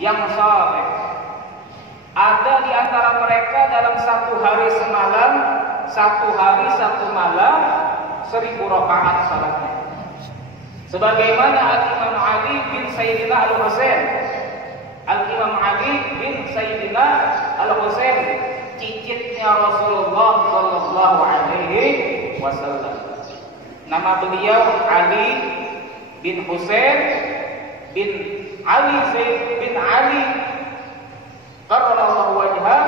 yang saleh. Ada di antara mereka dalam satu hari semalam, satu hari satu malam, 1000 rakaat salatnya. Sebagaimana Al-Imam Ali bin Sayyidina Al-Husain, Al-Imam Ali bin Sayyidina Al-Husain, cicitnya Rasulullah sallallahu alaihi wasallam. Nama beliau Ali bin Husain bin Ali Zaid bin Ali karramallahu wajhah.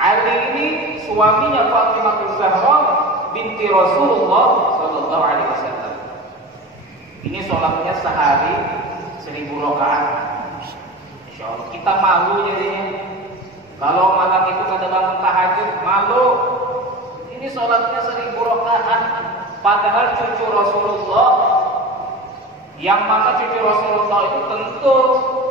Ali ini suaminya Fatimah Zahra binti Rasulullah sallallahu alaihi wasallam. Ini sholatnya sehari 1000 rakaat. Insyaallah kita malu jadinya. Kalau malam itu ada bangun tahajud, malu. Ini sholatnya 1000 rakaat. Padahal cucu Rasulullah, yang mana cucu Rasulullah itu tentu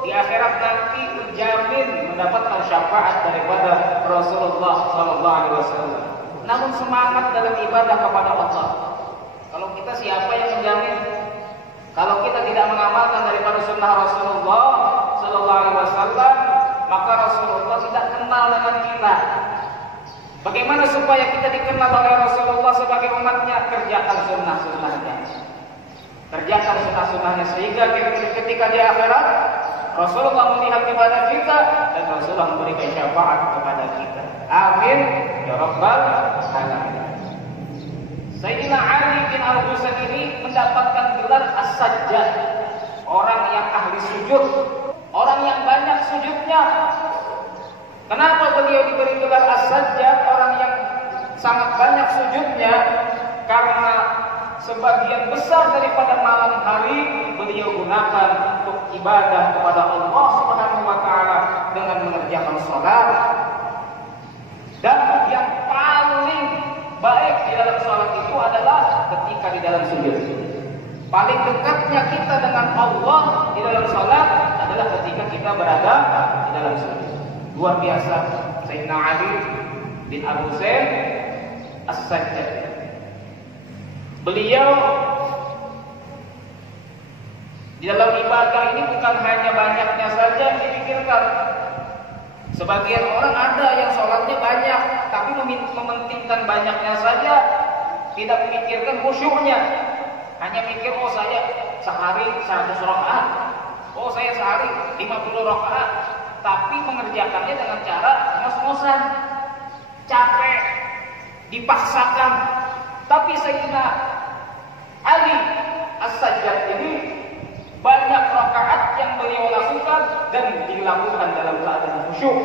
di akhirat nanti terjamin mendapatkan syafaat daripada Rasulullah sallallahu alaihi wasallam. Namun semangat dalam ibadah kepada Allah. Kalau kita siapa yang menjamin? Kalau kita tidak mengamalkan daripada sunnah Rasulullah sallallahu alaihi wasallam, maka Rasulullah tidak kenal dengan kita. Bagaimana supaya kita dikenal oleh Rasulullah sebagai umatnya? Kerjakan sunnah-sunnahnya. Kerjakan sunnah-sunnahnya sehingga ketika di akhirat Rasulullah melihat kepada kita dan Rasulullah memberikan syafaat kepada kita. Amin ya rabbal alamin. Sayyidina Ali bin Al-Husain ini mendapatkan gelar As-Sajjad, orang yang ahli sujud, orang yang banyak sujudnya. Kenapa beliau diberi gelar As-Sajjad, orang yang sangat banyak sujudnya? Karena sebagian besar daripada malam hari beliau gunakan untuk ibadah kepada Allah Subhanahu wa taala dengan mengerjakan salat. Dan yang paling baik di dalam salat itu adalah ketika di dalam sujud. Paling dekatnya kita dengan Allah di dalam salat adalah ketika kita berada di dalam sujud. Luar biasa Sayyidina Ali bin Al-Husain As-Sajjad. Beliau di dalam ibadah ini bukan hanya banyaknya saja yang dipikirkan. Sebagian orang ada yang sholatnya banyak, tapi mementingkan banyaknya saja, tidak memikirkan khusyuknya. Hanya mikir, oh saya sehari 100 rakaat, oh saya sehari 50 rakaat, tapi mengerjakannya dengan cara ngos-ngosan, capek, dipaksakan. Tapi Sayyidina Ali As-Sajjad ini banyak rakaat yang beliau lakukan dan dilakukan dalam keadaan khusyuk.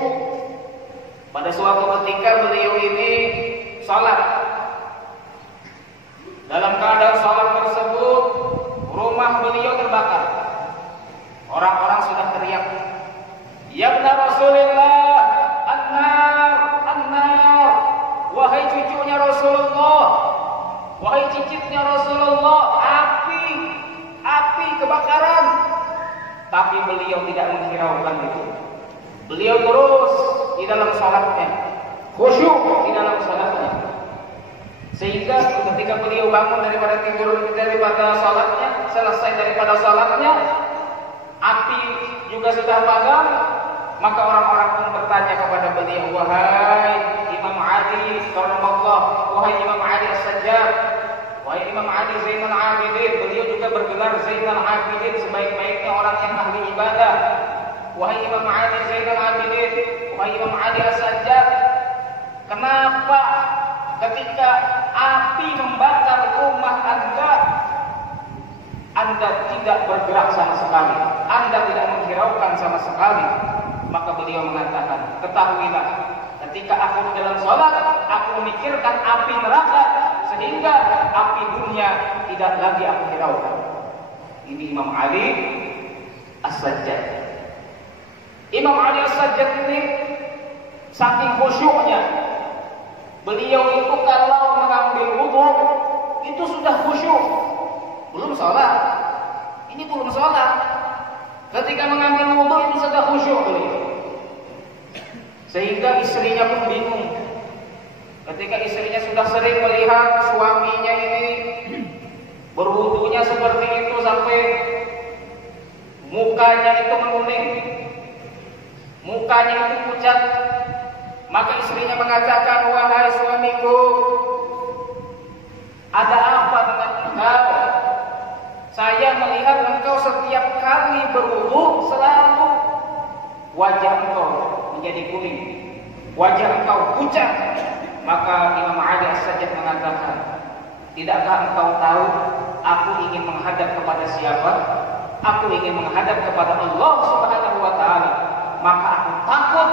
Pada suatu ketika beliau ini salat. Dalam keadaan salat tersebut, rumah beliau terbakar. Orang-orang sudah teriak, "Ya ibna Rasulillah, an-nar, an-nar." Wahai cucunya Rasulullah, wahai cicitnya Rasulullah, api, api, kebakaran. Tapi beliau tidak menghiraukan itu. Beliau terus di dalam salatnya, khusyuk di dalam salatnya. Sehingga ketika beliau bangun daripada salatnya, selesai daripada salatnya, api juga sudah padam. Maka orang-orang pun bertanya kepada beliau, "Wahai Imam Ali, karramallah, wahai Imam Ali As-Sajjad, wahai Imam Ali Zainal Abidin." Beliau juga bergelar Zainal Abidin, sebaik-baiknya orang yang ahli ibadah. Wahai Imam Ali Zainal Abidin, wahai Imam Ali As-Sajjad, kenapa ketika api membakar rumah Anda tidak bergerak sama sekali, Anda tidak menghiraukan sama sekali? Maka beliau mengatakan, ketahuilah, ketika aku dalam sholat, aku memikirkan api neraka, sehingga api dunia tidak lagi aku hiraukan. Ini Imam Ali As-Sajjad. Imam Ali As-Sajjad ini saking khusyuknya, beliau itu kalau mengambil wudu itu sudah khusyuk. Belum sholat, ini belum sholat. Ketika mengambil wudu itu sudah khusyuk beliau. Sehingga istrinya pun bingung. Ketika istrinya sudah sering melihat suaminya ini berwudunya seperti itu sampai mukanya itu menguning, mukanya itu pucat, maka istrinya mengatakan, wahai suamiku, ada apa dengan engkau? Saya melihat engkau setiap kali berwudu selalu wajah engkau menjadi kuning, wajah engkau pucat. Maka Imam Ali As-Sajjad mengatakan, tidakkah engkau tahu aku ingin menghadap kepada siapa? Aku ingin menghadap kepada Allah Subhanahu wa taala. Maka aku takut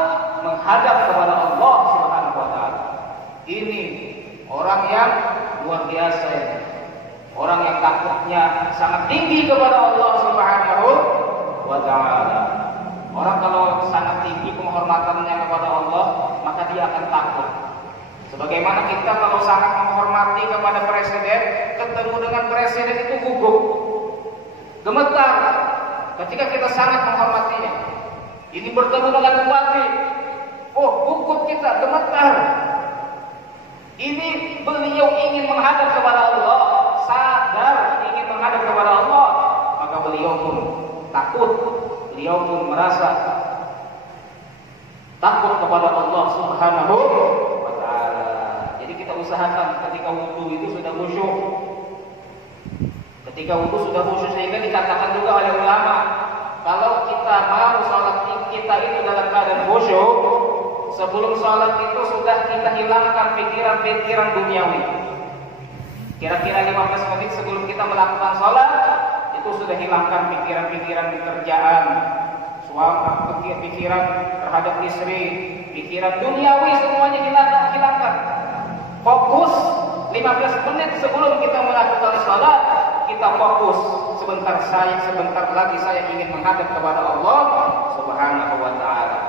menghadap kepada Allah Subhanahu wa taala. Ini orang yang luar biasa ini. Orang yang takutnya sangat tinggi kepada Allah Subhanahu wa taala. Orang kalau sangat tinggi penghormatannya kepada Allah, maka dia akan takut. Sebagaimana kita kalau sangat menghormati kepada presiden, ketemu dengan presiden itu gugup, gemetar. Ketika kita sangat menghormatinya, ini bertemu dengan bupati, oh gugup kita, gemetar. Ini beliau ingin menghadap kepada Allah, sadar ingin menghadap kepada Allah, maka beliau pun takut, beliau pun merasa takut kepada Allah Subhanahu wa taala. Jadi kita usahakan ketika wudu itu sudah khusyuk. Ketika wudu sudah khusyuk, sehingga dikatakan juga oleh ulama, kalau kita mau sholat kita itu dalam keadaan khusyuk, sebelum sholat itu sudah kita hilangkan pikiran-pikiran duniawi. Kira-kira 15 menit sebelum kita melakukan sholat, itu sudah hilangkan pikiran-pikiran kerjaan, suami, pikiran terhadap istri, pikiran duniawi, semuanya hilangkan. Fokus 15 menit sebelum kita melakukan sholat, kita fokus. Sebentar lagi saya ingin menghadap kepada Allah Subhanahu wa taala.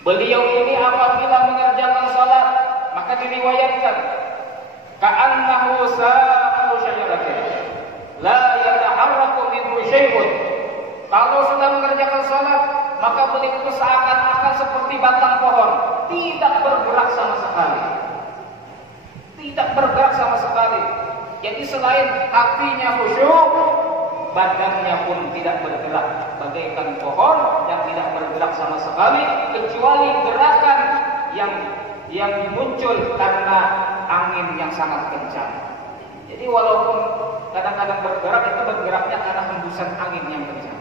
Beliau ini apabila mengerjakan sholat, maka diriwayatkan ka'annahu sa'u syajaratin la yataharraku minhu syai'un. Kalau sudah mengerjakan sholat, maka beliau itu seakan-akan seperti batang pohon, tidak bergerak sama sekali. Tidak bergerak sama sekali. Jadi selain hatinya khusyuk, badannya pun tidak bergerak, bagaikan pohon yang tidak bergerak sama sekali, kecuali gerakan yang muncul karena angin yang sangat kencang. Jadi walaupun kadang-kadang bergerak, itu bergeraknya karena hembusan angin yang kencang.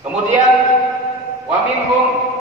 Kemudian wa minhum